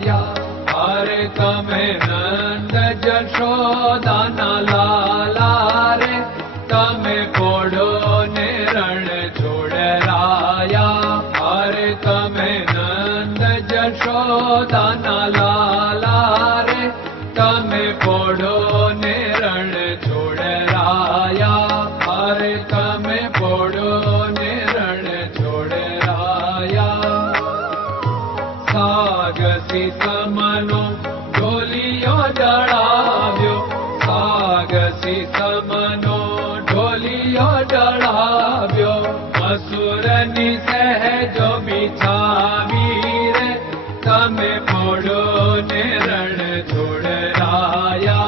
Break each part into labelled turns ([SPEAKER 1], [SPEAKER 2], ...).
[SPEAKER 1] लाया हरे तमें नंद जशोदा न लाला रे। तमें पोड़ो ने रण छोड़ राया। हरे तमें नंद जशोदा न लाला तमें पोड़ो चढ़ाव्यो। सागसी समनो ढोलियो चढ़ाव्यो। असुरनि सहजो बिछावी रे तमे पोड़ो ने रण छोड़ाया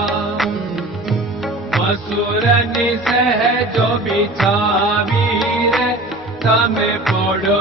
[SPEAKER 1] असुरनि सहजो बिछावी रे तमे पोड़ो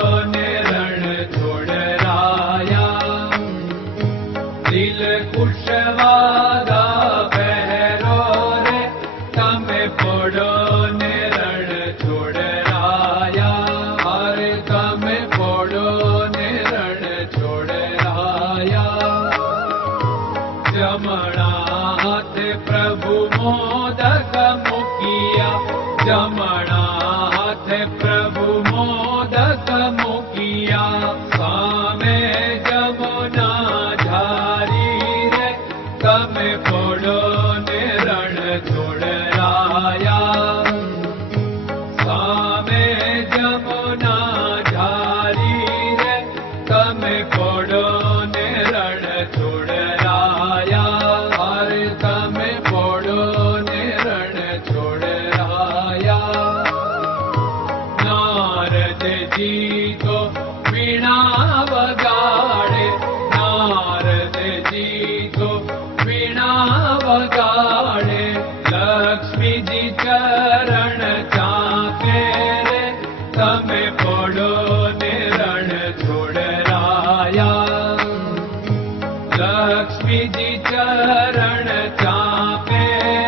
[SPEAKER 1] लक्ष्मीजी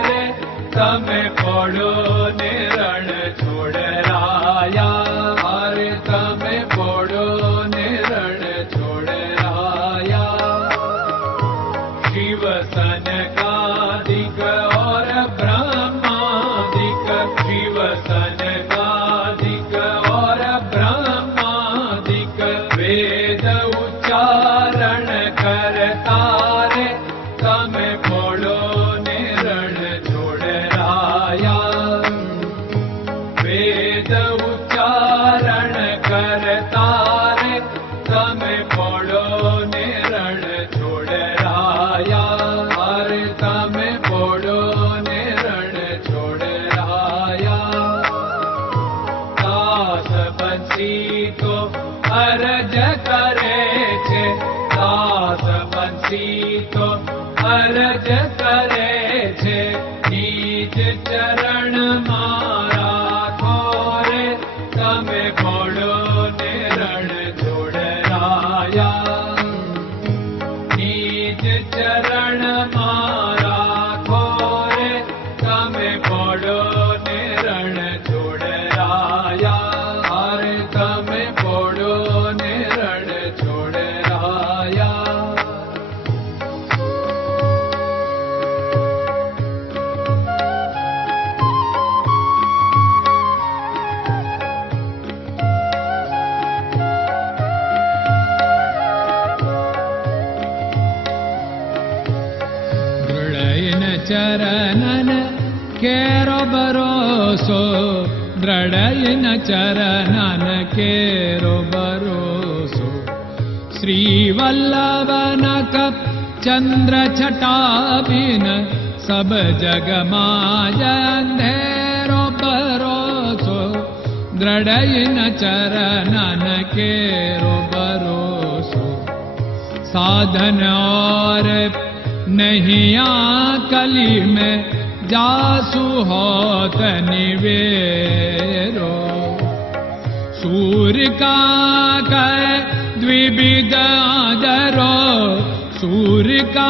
[SPEAKER 1] रे तमे पड़ो या बन्सितुरज करे तास बन्सितु अरज करेचरण follow. दृढै न चरन केरो भरोसो श्रीवल्लभ चन्द्रटाबिन सब जगमाजेरो भरोसो द्रडय न चरन केरो भरोसो साधन और नही मे जासु सुहत निवेरो। सूर्यका द्विविधारो सूर्यका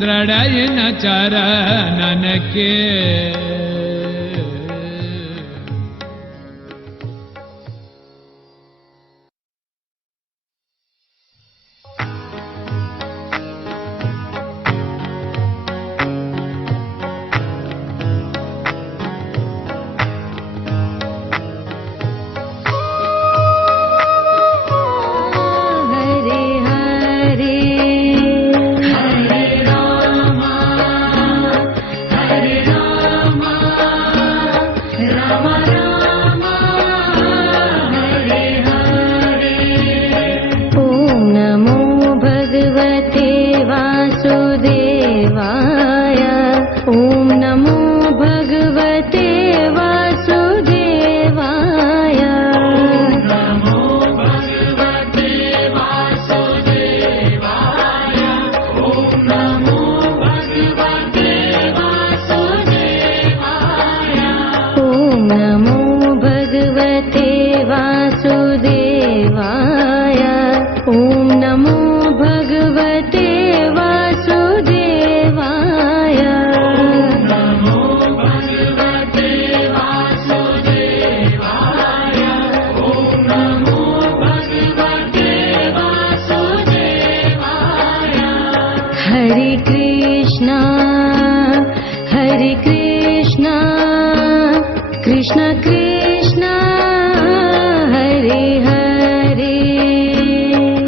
[SPEAKER 1] दृढ़ दृढयन चरणनके
[SPEAKER 2] Krishna Krishna